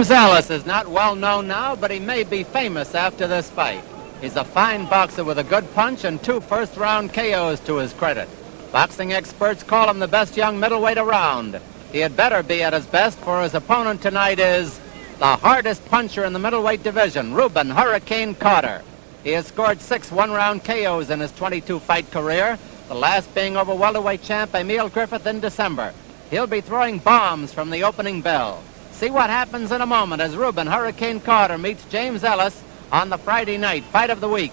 James Ellis is not well known now, but he may be famous after this fight. He's a fine boxer with a good punch and 2 first-round KOs to his credit. Boxing experts call him the best young middleweight around. He had better be at his best, for his opponent tonight is the hardest puncher in the middleweight division, Reuben Hurricane Carter. He has scored 6 one-round KOs in his 22-fight career, the last being over welterweight champ Emil Griffith in December. He'll be throwing bombs from the opening bell. See what happens in a moment as Reuben Hurricane Carter meets James Ellis on the Friday night fight of the week.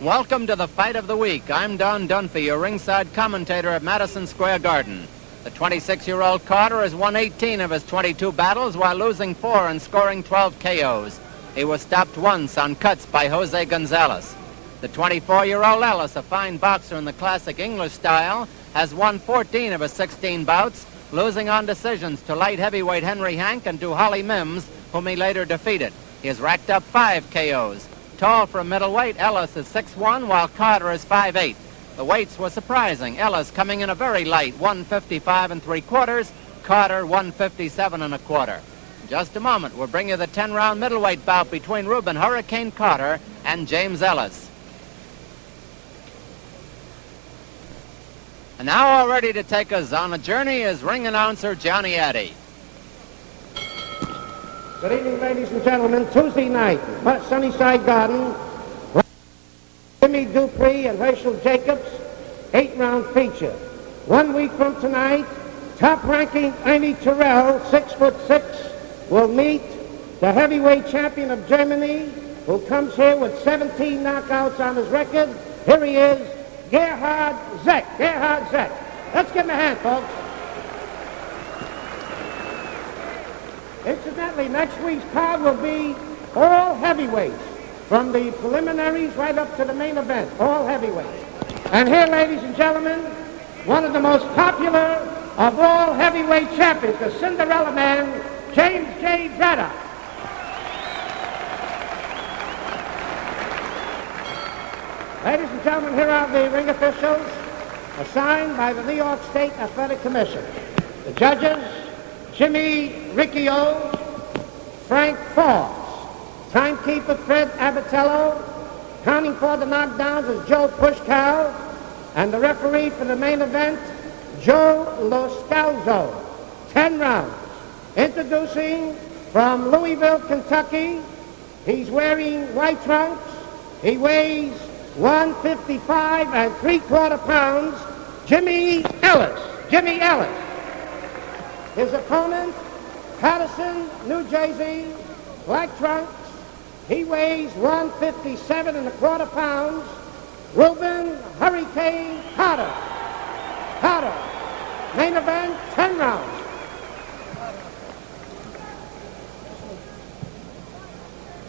Welcome to the fight of the week. I'm Don Dunphy, your ringside commentator at Madison Square Garden. The 26-year-old Carter has won 18 of his 22 battles while losing 4 and scoring 12 KOs. He was stopped once on cuts by Jose Gonzalez. The 24-year-old Ellis, a fine boxer in the classic English style, has won 14 of his 16 bouts, losing on decisions to light heavyweight Henry Hank and to Holly Mims, whom he later defeated. He has racked up 5 KOs. Tall for a middleweight, Ellis is 6'1", while Carter is 5'8". The weights were surprising. Ellis coming in a very light 155 3/4, Carter 157 1/4. In just a moment, we'll bring you the 10-round middleweight bout between Reuben Hurricane Carter and James Ellis. And now all ready to take us on a journey is ring announcer Johnny Addy. Good evening, ladies and gentlemen. Tuesday night, Sunnyside Garden, Jimmy Dupree and Herschel Jacobs, 8-round feature. 1 week from tonight, top-ranking Ernie Terrell, 6'6", will meet the heavyweight champion of Germany, who comes here with 17 knockouts on his record. Here he is, Gerhard Zeck. Gerhard Zeck. Let's give him a hand, folks. Incidentally, next week's card will be all heavyweights, from the preliminaries right up to the main event, all heavyweights. And here, ladies and gentlemen, one of the most popular of all heavyweight champions, the Cinderella Man, James J. Braddock. Ladies and gentlemen, here are the ring officials assigned by the New York State Athletic Commission. The judges: Jimmy Riccio, Frank Forbes. Timekeeper Fred Abatello. Counting for the knockdowns is Joe Pushkow. And the referee for the main event, Joe Loscalzo. 10 rounds. Introducing from Louisville, Kentucky. He's wearing white trunks. He weighs 155 3/4 pounds. Jimmy Ellis. Jimmy Ellis. His opponent, Patterson, New Jersey, black trunks. He weighs 157 1/4 pounds. Reuben Hurricane Carter. Carter. Main event, 10 rounds.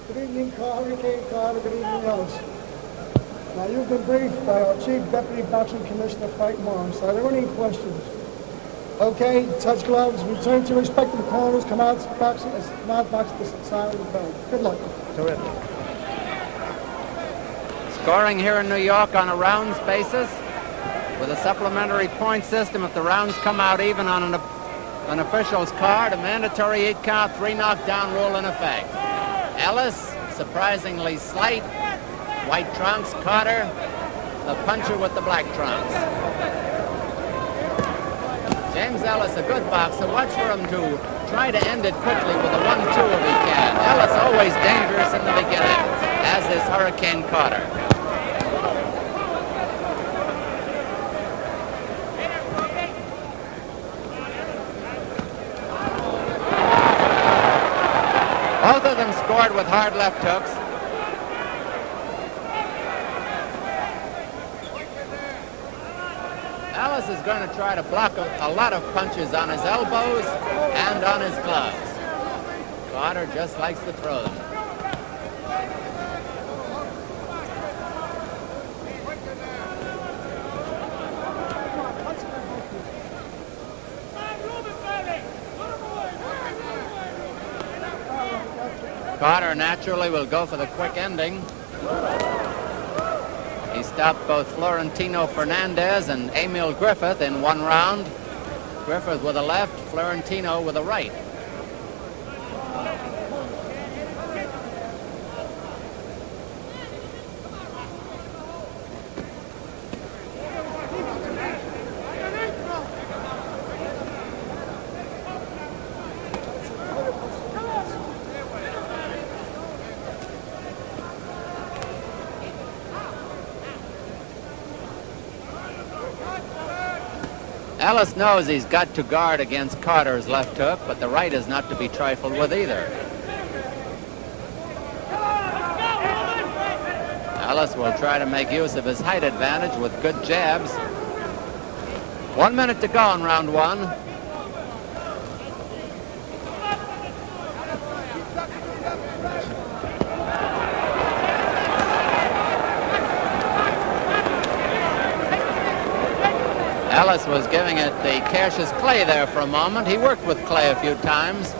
Good evening, Hurricane Carter. Good evening, Ellis. Now, you've been briefed by our Chief Deputy Boxing Commissioner, Frank Morris. Are there any questions? Okay, touch gloves, return to respective corners, come out boxing, this side of the bell. Good luck. Terrific. Scoring here in New York on a rounds basis with a supplementary point system. If the rounds come out even on an official's card, a mandatory 8-count, 3 knockdown rule in effect. Ellis, surprisingly slight, white trunks. Carter, the puncher with the black trunks. James Ellis, a good boxer. Watch for him to try to end it quickly with a 1-2 if he can. Ellis always dangerous in the beginning, as is Hurricane Carter. Both of them scored with hard left hooks. Ellis is going to try to block a lot of punches on his elbows and on his gloves. Carter just likes to throw them. Carter naturally will go for the quick ending. He stopped both Florentino Fernandez and Emil Griffith in one round. Griffith with a left, Florentino with a right. Ellis knows he's got to guard against Carter's left hook, but the right is not to be trifled with either. Ellis will try to make use of his height advantage with good jabs. 1 minute to go in round one. Ellis was giving it the Cassius Clay there for a moment. He worked with Clay a few times.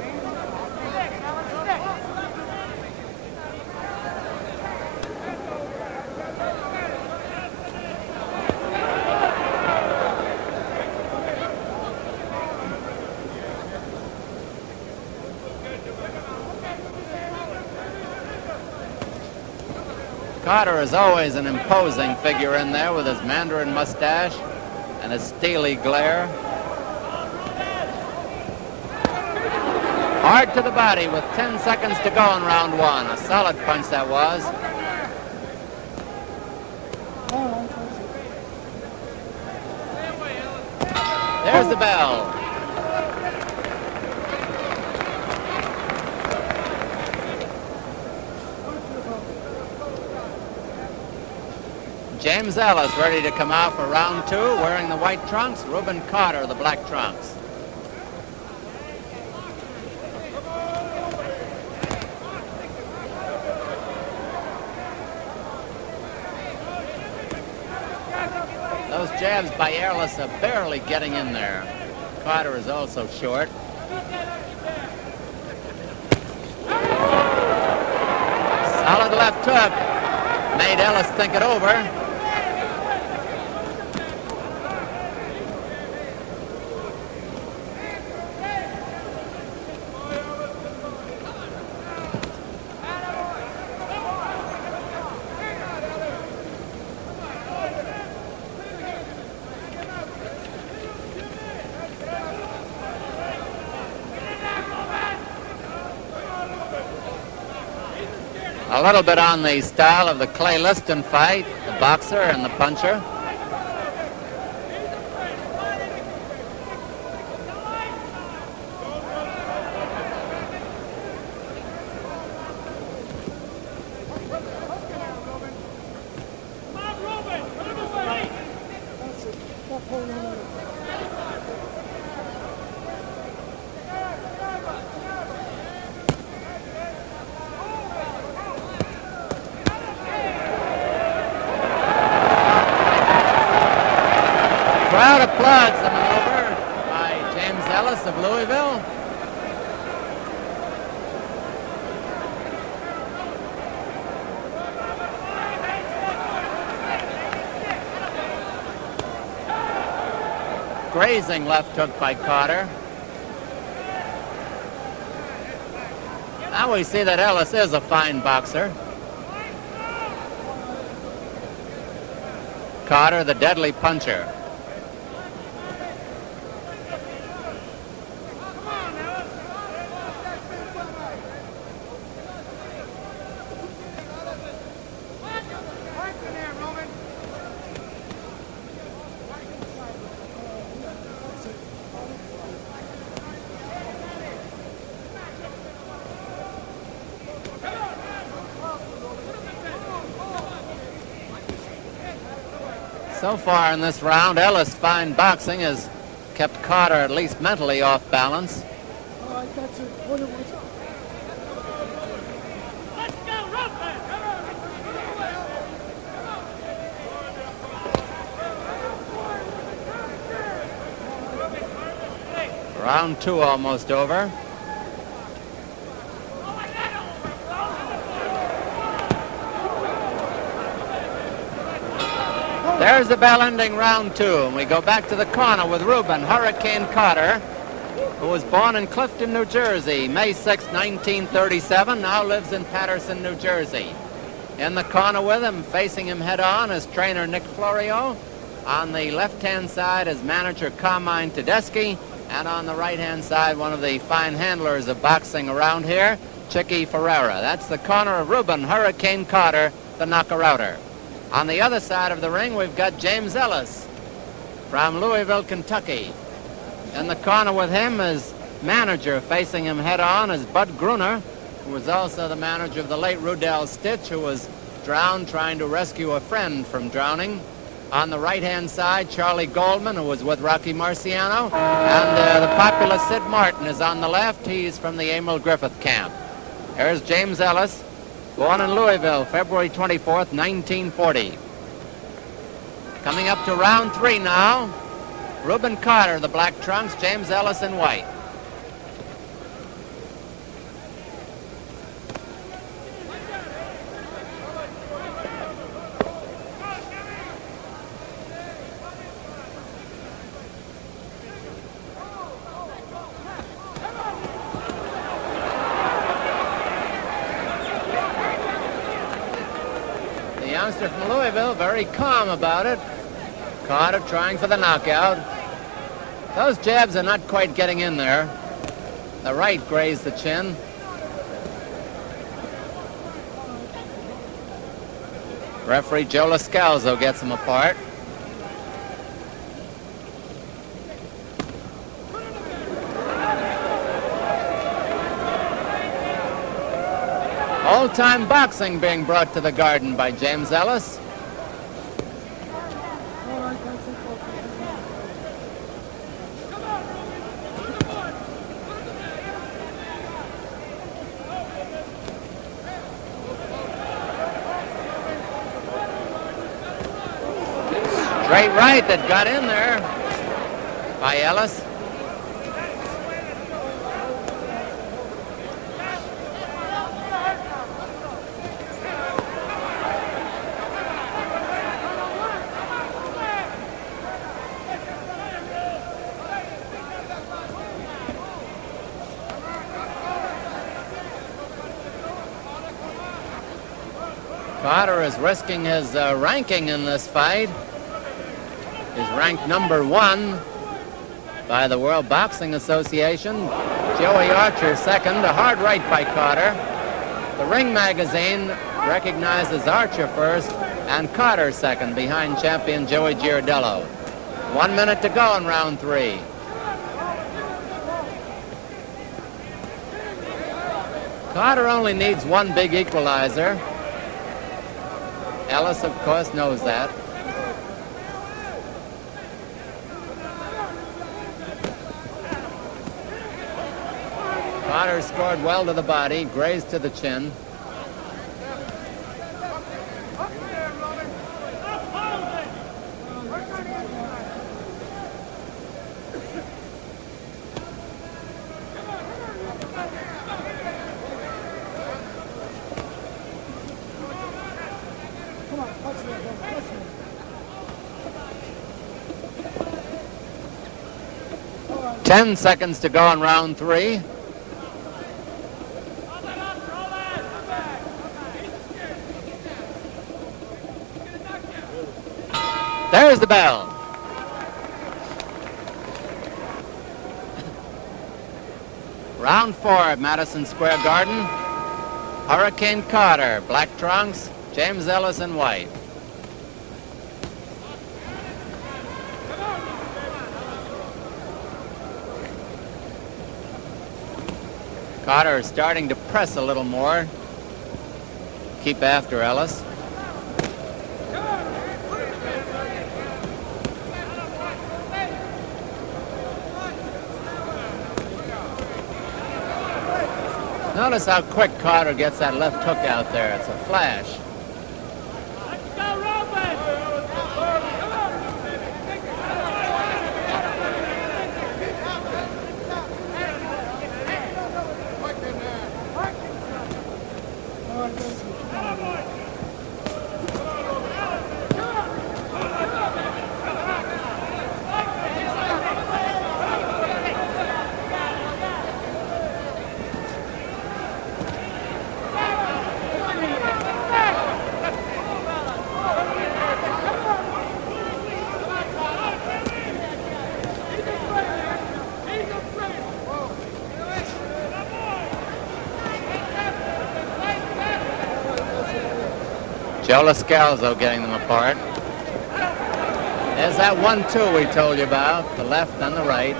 Carter is always an imposing figure in there with his Mandarin mustache and a steely glare. Hard to the body with 10 seconds to go in round one. A solid punch that was. There's the bell. James Ellis ready to come out for round two, wearing the white trunks. Reuben Carter, the black trunks. Those jabs by Ellis are barely getting in there. Carter is also short. Solid left hook. Made Ellis think it over. A little bit on the style of the Clay Liston fight, the boxer and the puncher. Crowd applauds the maneuver by James Ellis of Louisville. Grazing left hook by Carter. Now we see that Ellis is a fine boxer. Carter, the deadly puncher. So far in this round, Ellis' fine boxing has kept Carter at least mentally off balance. All right, that's it. What it was. Round 2 almost over. There's the bell ending round 2, and we go back to the corner with Reuben Hurricane Carter, who was born in Clifton, New Jersey, May 6, 1937, now lives in Patterson, New Jersey. In the corner with him, facing him head-on, is trainer Nick Florio. On the left-hand side is manager Carmine Tedeschi, and on the right-hand side, one of the fine handlers of boxing around here, Chicky Ferreira. That's the corner of Reuben Hurricane Carter, the knocker-outer. On the other side of the ring, we've got James Ellis from Louisville, Kentucky. In the corner with him is manager, facing him head-on, is Bud Gruner, who was also the manager of the late Rudell Stitch, who was drowned trying to rescue a friend from drowning. On the right-hand side, Charlie Goldman, who was with Rocky Marciano, and the popular Sid Martin is on the left. He's from the Emil Griffith camp. Here's James Ellis, born in Louisville, February 24th, 1940. Coming up to round 3 now. Reuben Carter, the black trunks, James Ellis in white. The youngster from Louisville, very calm about it. Carter trying for the knockout. Those jabs are not quite getting in there. The right grazed the chin. Referee Joe Lascalzo gets him apart. Old-time boxing being brought to the Garden by James Ellis. Straight right that got in there by Ellis. Carter is risking his ranking in this fight. He's ranked number 1 by the World Boxing Association. Joey Archer second, a hard right by Carter. The Ring magazine recognizes Archer first and Carter second behind champion Joey Giardello. 1 minute to go in round 3. Carter only needs one big equalizer. Ellis, of course, knows that. Carter scored well to the body, grazed to the chin. Come on, touch me, touch me. 10 seconds to go in round 3. There's the bell. Round 4 at Madison Square Garden. Hurricane Carter, black trunks, James Ellis in white. Carter is starting to press a little more. Keep after Ellis. Notice how quick Carter gets that left hook out there. It's a flash. Joe Lascalzo getting them apart. There's that 1-2 we told you about, the left and the right.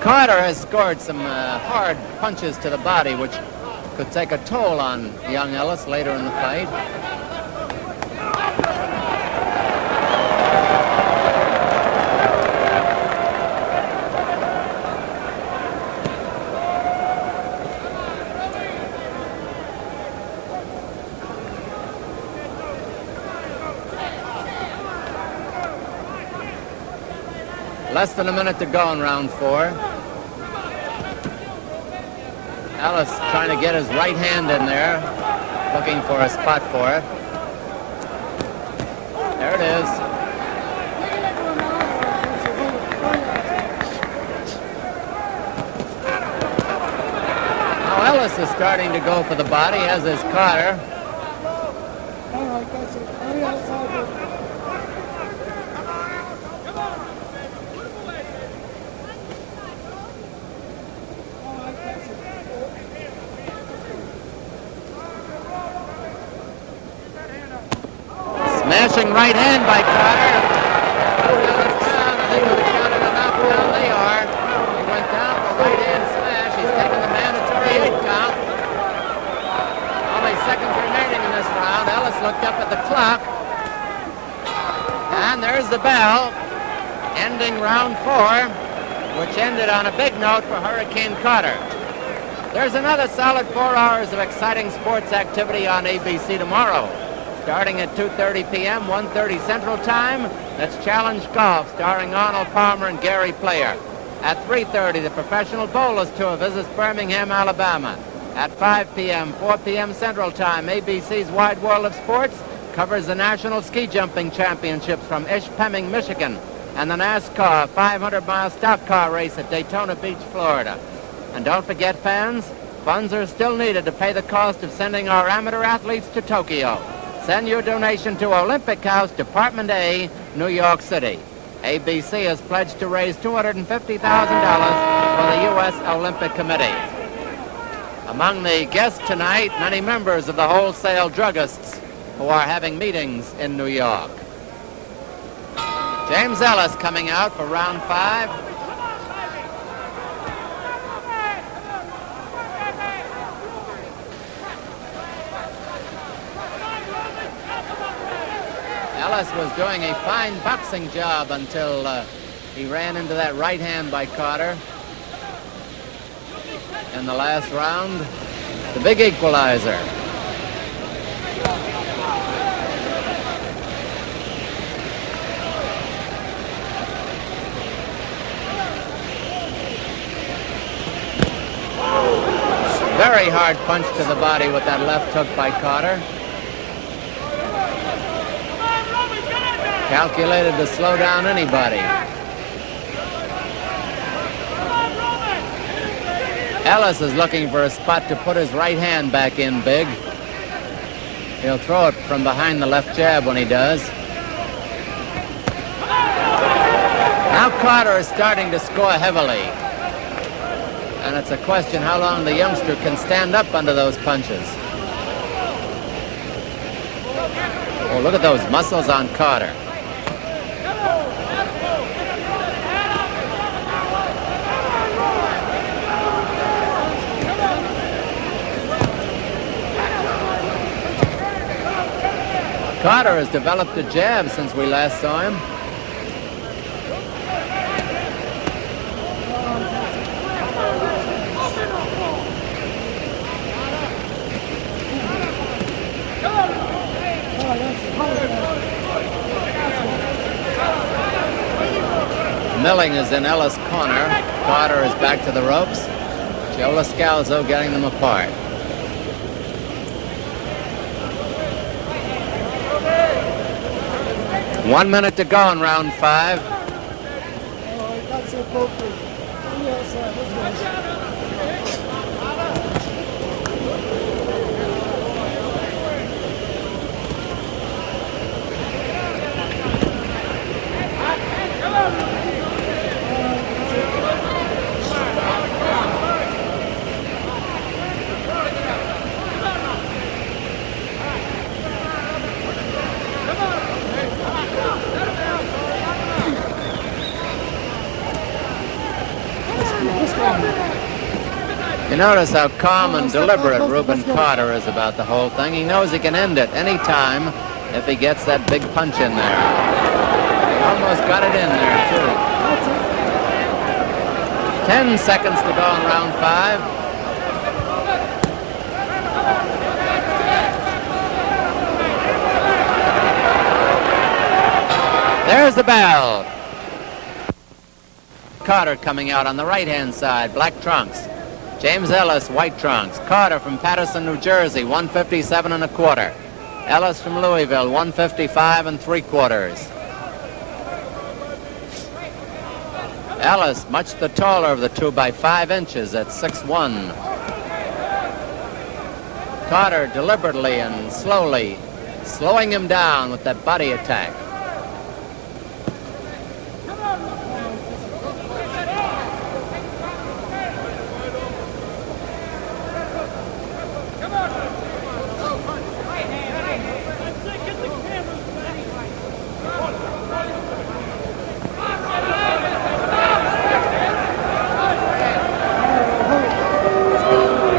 Carter has scored some hard punches to the body, which could take a toll on young Ellis later in the fight. Less than a minute to go in round 4. Ellis trying to get his right hand in there, looking for a spot for it. There it is. Now Ellis is starting to go for the body, as is Carter. Smashing right hand by Carter. I think it was counted a knockdown. They are. He went down for a right hand smash. He's taking the mandatory 8 count. Only seconds remaining in this round. Ellis looked up at the clock. And there's the bell, ending round 4, which ended on a big note for Hurricane Carter. There's another solid 4 hours of exciting sports activity on ABC tomorrow. Starting at 2:30 p.m., 1:30 Central Time, that's Challenge Golf, starring Arnold Palmer and Gary Player. At 3:30, the Professional Bowlers Tour visits Birmingham, Alabama. At 5 p.m., 4 p.m. Central Time, ABC's Wide World of Sports covers the National Ski Jumping Championships from Ishpeming, Michigan, and the NASCAR 500-mile stock car race at Daytona Beach, Florida. And don't forget, fans, funds are still needed to pay the cost of sending our amateur athletes to Tokyo. Send your donation to Olympic House, Department A, New York City. ABC has pledged to raise $250,000 for the U.S. Olympic Committee. Among the guests tonight, many members of the wholesale druggists who are having meetings in New York. James Ellis coming out for round 5. Ellis was doing a fine boxing job until he ran into that right hand by Carter in the last round. The big equalizer. Very hard punch to the body with that left hook by Carter. Calculated to slow down anybody. Ellis is looking for a spot to put his right hand back in big. He'll throw it from behind the left jab when he does. Now Carter is starting to score heavily. And it's a question how long the youngster can stand up under those punches. Oh, look at those muscles on Carter. Carter has developed a jab since we last saw him. Milling is in Ellis' corner. Carter is back to the ropes. Joe Lascalzo getting them apart. One minute to go in round 5. You notice how calm and deliberate Reuben Carter is about the whole thing. He knows he can end it any time if he gets that big punch in there. He almost got it in there, too. 10 seconds to go in round 5. There's the bell. Carter coming out on the right-hand side, black trunks. James Ellis, white trunks. Carter from Paterson, New Jersey, 157 1/4. Ellis from Louisville, 155 3/4. Ellis, much the taller of the two by 5 inches at 6'1". Carter deliberately and slowly slowing him down with that body attack.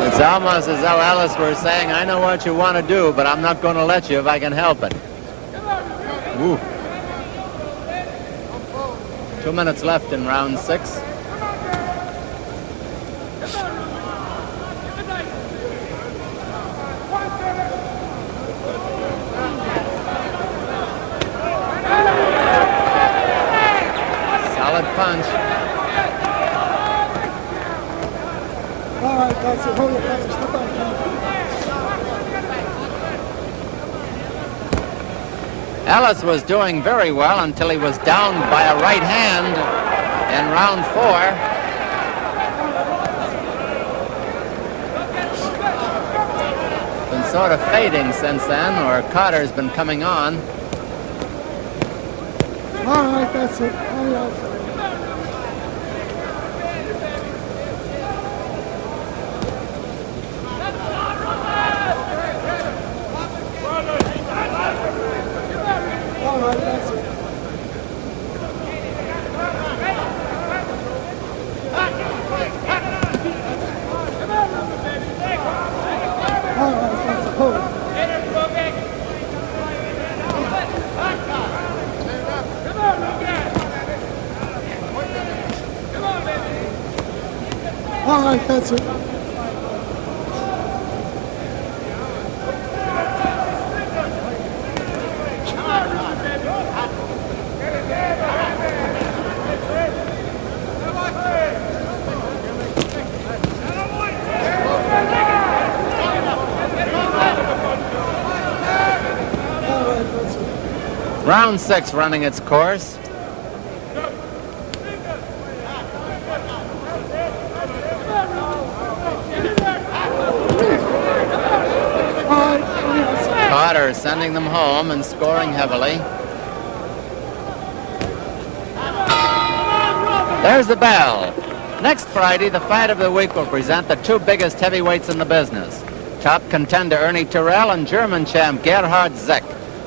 It's almost as though Ellis were saying, I know what you want to do, but I'm not going to let you if I can help it. Ooh. 2 minutes left in round 6. Solid punch. All right, that's it. Hold it, that's it. Step back. Ellis was doing very well until he was down by a right hand in round 4. Been sort of fading since then, or Carter's been coming on. All right, that's it. All right. All right, that's it. Round 6 running its course. Carter sending them home and scoring heavily. There's the bell. Next Friday, the fight of the week will present the 2 biggest heavyweights in the business. Top contender Ernie Terrell and German champ Gerhard Zeck.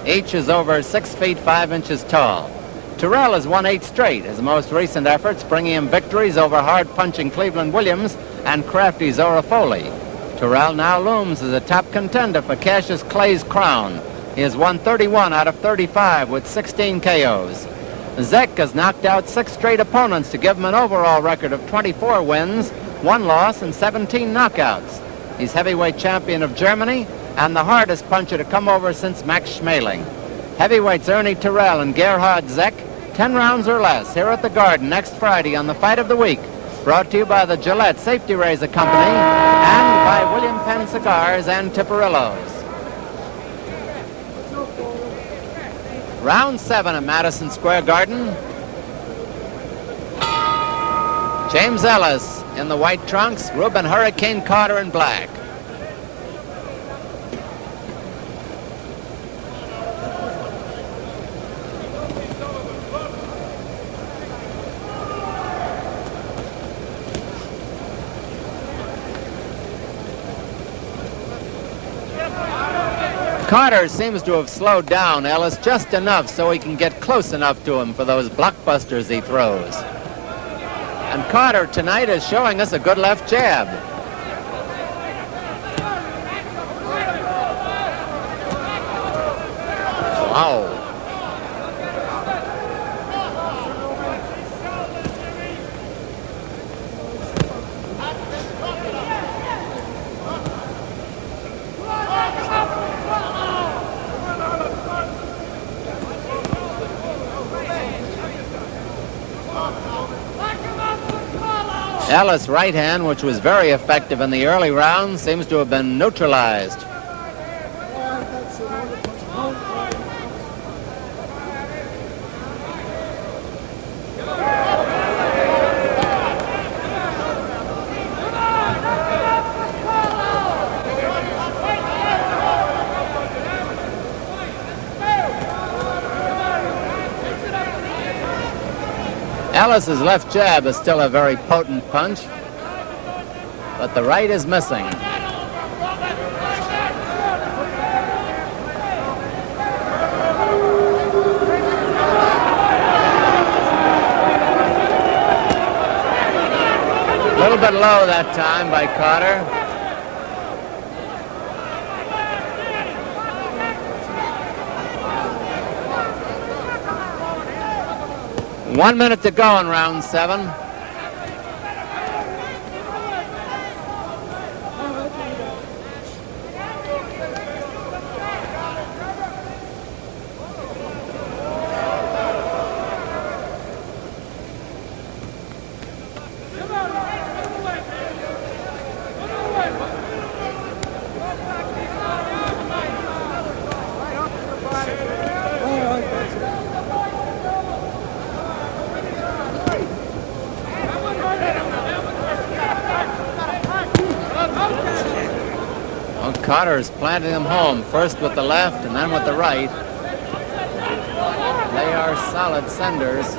Each is over 6 feet 5 inches tall. Terrell has won 8 straight, his most recent efforts bringing him victories over hard-punching Cleveland Williams and crafty Zora Foley. Terrell now looms as a top contender for Cassius Clay's crown. He has won 31 out of 35 with 16 KOs. Zek has knocked out 6 straight opponents to give him an overall record of 24 wins, 1 loss, and 17 knockouts. He's heavyweight champion of Germany and the hardest puncher to come over since Max Schmeling. Heavyweights Ernie Terrell and Gerhard Zek, 10 rounds or less, here at the Garden next Friday on the Fight of the Week. Brought to you by the Gillette Safety Razor Company and by William Penn Cigars and Tiparillos. Round 7 at Madison Square Garden. James Ellis in the white trunks, Reuben Hurricane Carter in black. Carter seems to have slowed down Ellis just enough so he can get close enough to him for those blockbusters he throws. And Carter tonight is showing us a good left jab. Wow. Ellis' right hand, which was very effective in the early rounds, seems to have been neutralized. Ellis's left jab is still a very potent punch, but the right is missing. A little bit low that time by Carter. One minute to go in round 7. Carter is planting them home, first with the left and then with the right. They are solid senders.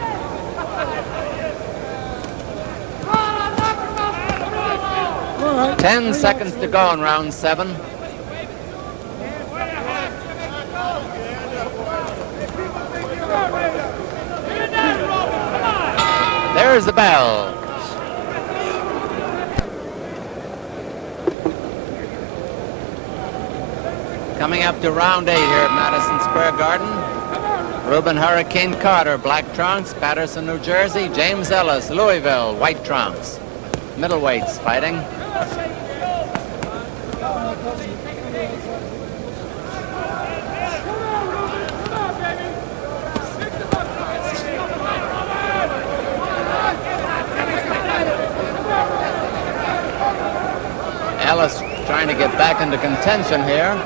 Right. 10 seconds to go in round 7. There's the bell. Coming up to round 8 here at Madison Square Garden. Reuben Hurricane Carter, black trunks, Patterson, New Jersey. James Ellis, Louisville, white trunks. Middleweights fighting. Ellis trying to get back into contention here.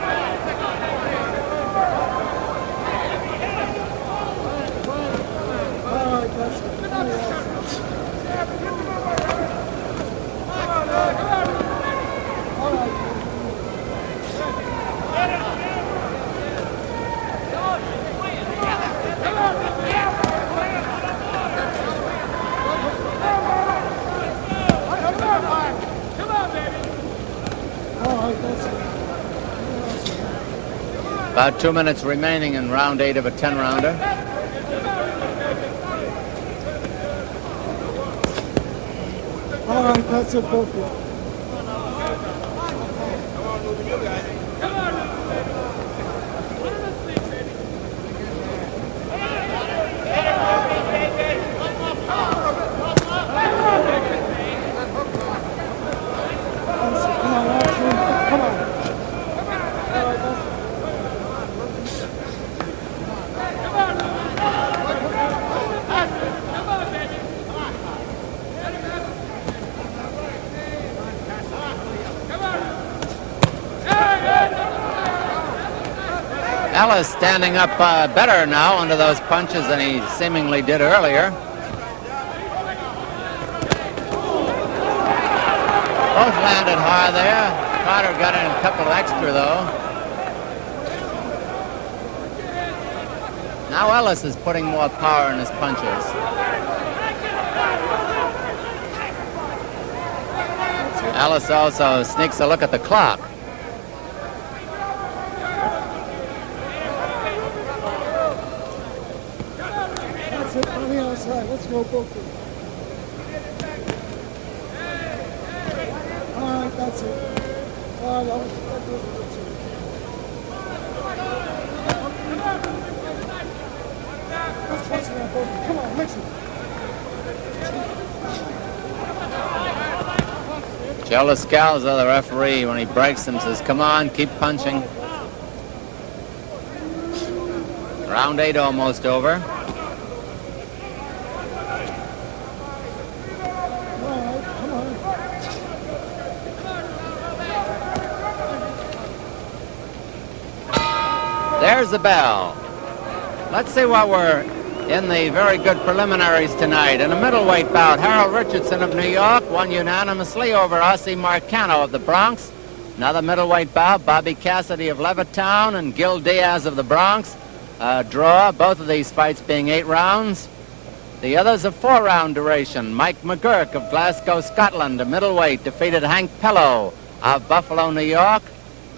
About 2 minutes remaining in round 8 of a 10-rounder. All right, that's it, both of you. Ellis standing up better now under those punches than he seemingly did earlier. Both landed hard there. Carter got in a couple extra, though. Now Ellis is putting more power in his punches. Ellis also sneaks a look at the clock. That's it, on the outside. Let's go, both. All right, that's it. All right, Ellis. Let's force it on both. Come on, mix it. Joe Lascalzo, the referee, when he breaks him, says, come on, keep punching. Round 8 almost over. There's the bell. Let's see what we're in the very good preliminaries tonight. In a middleweight bout, Harold Richardson of New York won unanimously over Ossie Marcano of the Bronx. Another middleweight bout, Bobby Cassidy of Levittown and Gil Diaz of the Bronx. Draw, both of these fights being 8 rounds. The others a 4-round duration. Mike McGurk of Glasgow, Scotland, a middleweight, defeated Hank Pello of Buffalo, New York.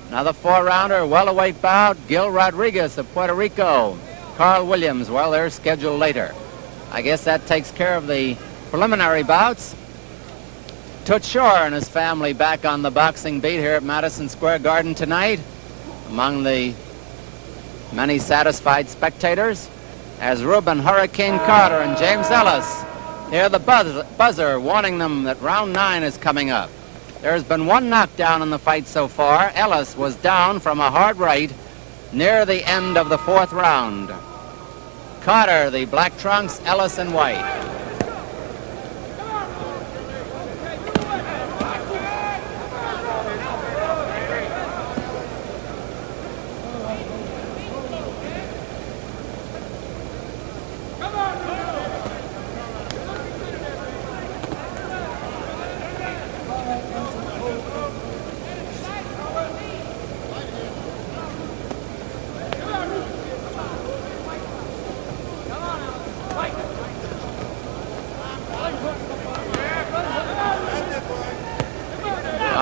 Another 4-rounder, welterweight bout, Gil Rodriguez of Puerto Rico. Carl Williams, well, they're scheduled later. I guess that takes care of the preliminary bouts. Toots Shore and his family back on the boxing beat here at Madison Square Garden tonight. Among the many satisfied spectators, as Reuben Hurricane Carter and James Ellis hear the buzzer warning them that round 9 is coming up. There's been one knockdown in the fight so far. Ellis was down from a hard right near the end of the 4th round. Carter, the black trunks, Ellis in white.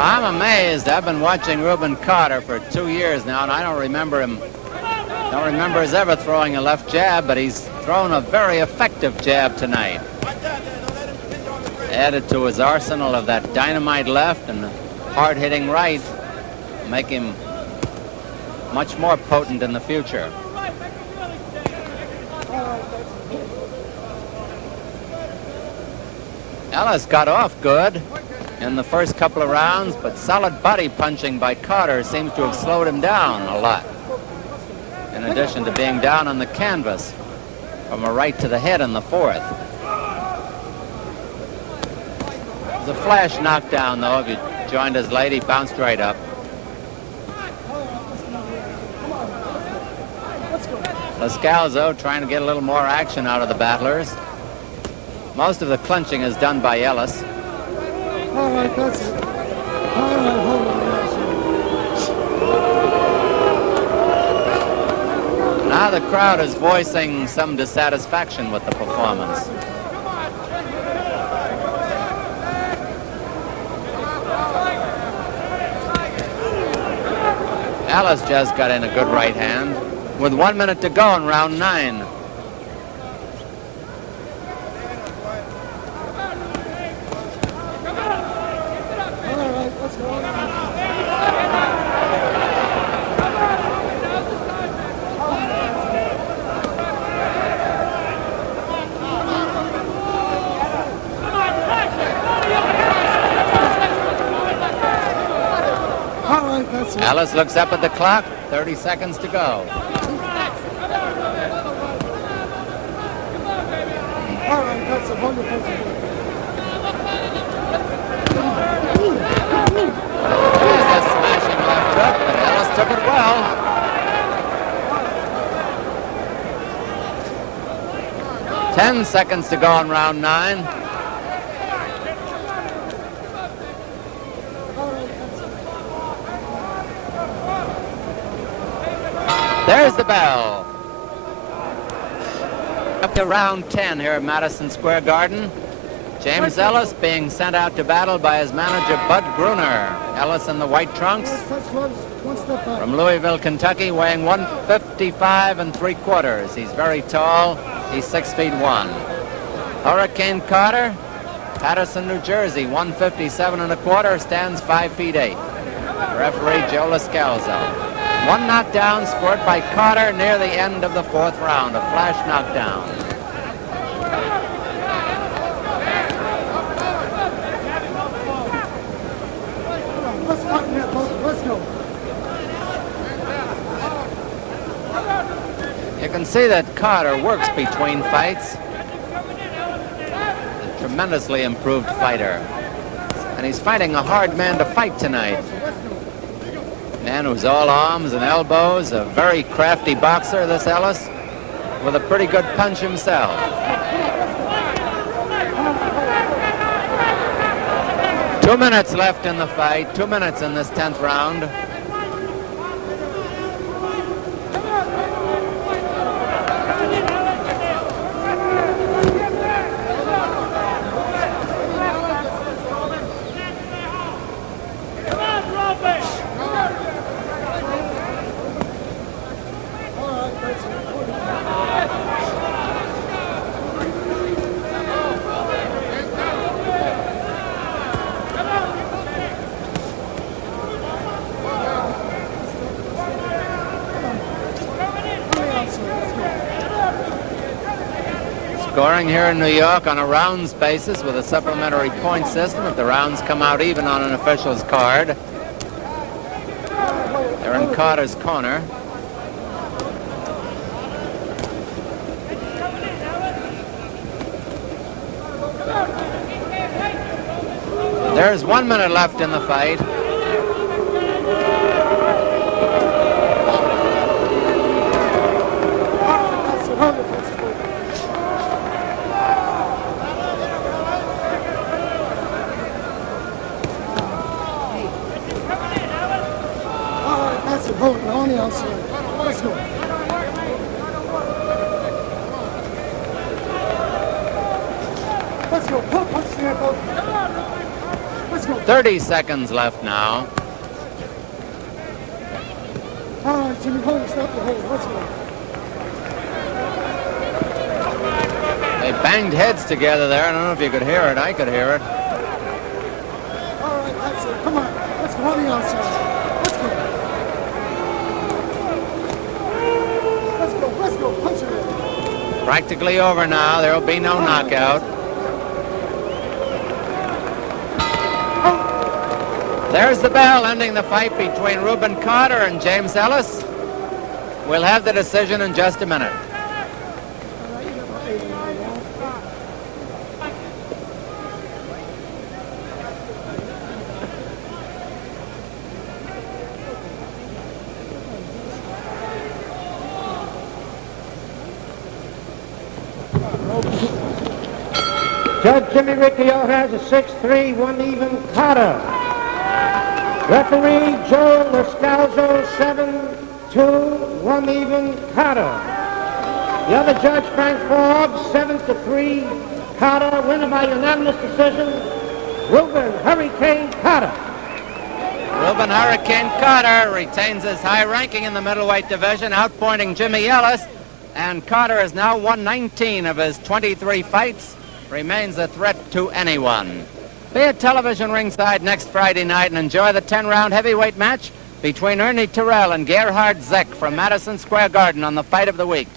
I'm amazed. I've been watching Reuben Carter for 2 years now, and I don't remember his ever throwing a left jab, but he's thrown a very effective jab tonight. Added to his arsenal of that dynamite left and hard-hitting right, make him much more potent in the future. Ellis got off good in the first couple of rounds, but solid body punching by Carter seems to have slowed him down a lot. In addition to being down on the canvas from a right to the head in the 4th. It was a flash knockdown, though. If you joined us late, he bounced right up. Lascalzo trying to get a little more action out of the battlers. Most of the clinching is done by Ellis. All right, that's it. All right, hold on. Now the crowd is voicing some dissatisfaction with the performance. Ellis just got in a good right hand with 1 minute to go in round 9. Ellis looks up at the clock, 30 seconds to go. All right, that's a wonderful thing. There's a smashing left hook, but Ellis took it well. 10 seconds to go in round 9. There's the bell. Up to round 10 here at Madison Square Garden. James Ellis being sent out to battle by his manager, Bud Gruner. Ellis in the white trunks from Louisville, Kentucky, weighing 155 3/4. He's very tall. He's 6 feet 1. Hurricane Carter, Patterson, New Jersey, 157 1/4, stands 5 feet 8. Referee Joe Lascalzo. One knockdown scored by Carter near the end of the 4th round, a flash knockdown. Let's go. You can see that Carter works between fights. A tremendously improved fighter. And he's fighting a hard man to fight tonight. Man who's all arms and elbows, a very crafty boxer, this Ellis, with a pretty good punch himself. Two minutes left in the fight, 2 minutes in this 10th round. Scoring here in New York on a rounds basis with a supplementary point system. If the rounds come out even on an official's card. They're in Carter's corner. There's 1 minute left in the fight. On the outside. Let's go. Let's go. Punch, stand up. Let's go. 30 seconds left now. All right, Jimmy, hold. Stop the hold. Let's go. They banged heads together there. I don't know if you could hear it. I could hear it. All right, that's it. Come on. Let's go on the outside. Let's go. Punch it in. Practically over now. There will be no knockout. There's the bell ending the fight between Reuben Carter and James Ellis. We'll have the decision in just a minute. Judge Jimmy Riccio has a 6-3, 1 even Carter. Referee Joe Lascalzo, 7-2, 1 even Carter. The other judge, Frank Forbes, 7-3, Carter. Winner by unanimous decision, Reuben Hurricane Carter. Reuben Hurricane Carter retains his high ranking in the middleweight division, outpointing Jimmy Ellis. And Carter has now won 19 of his 23 fights. Remains a threat to anyone. Be at television ringside next Friday night and enjoy the 10-round heavyweight match between Ernie Terrell and Gerhard Zeck from Madison Square Garden on the Fight of the Week.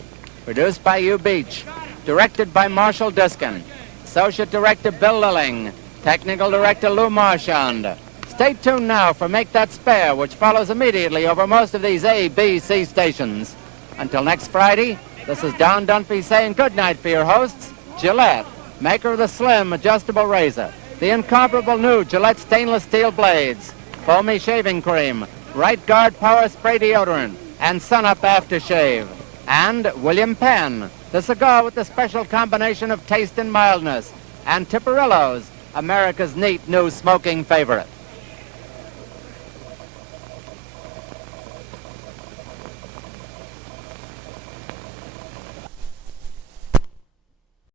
Produced by Hugh Beach. Directed by Marshall Diskin. Associate Director Bill Lilling. Technical Director Lou Marchand. Stay tuned now for Make That Spare, which follows immediately over most of these A, B, C stations. Until next Friday, this is Don Dunphy saying good night for your hosts, Gillette, maker of the slim adjustable razor, the incomparable new Gillette stainless steel blades, foamy shaving cream, Right Guard power spray deodorant, and Sun Up aftershave. And William Penn, the cigar with the special combination of taste and mildness. And Tiparillos, America's neat new smoking favorite.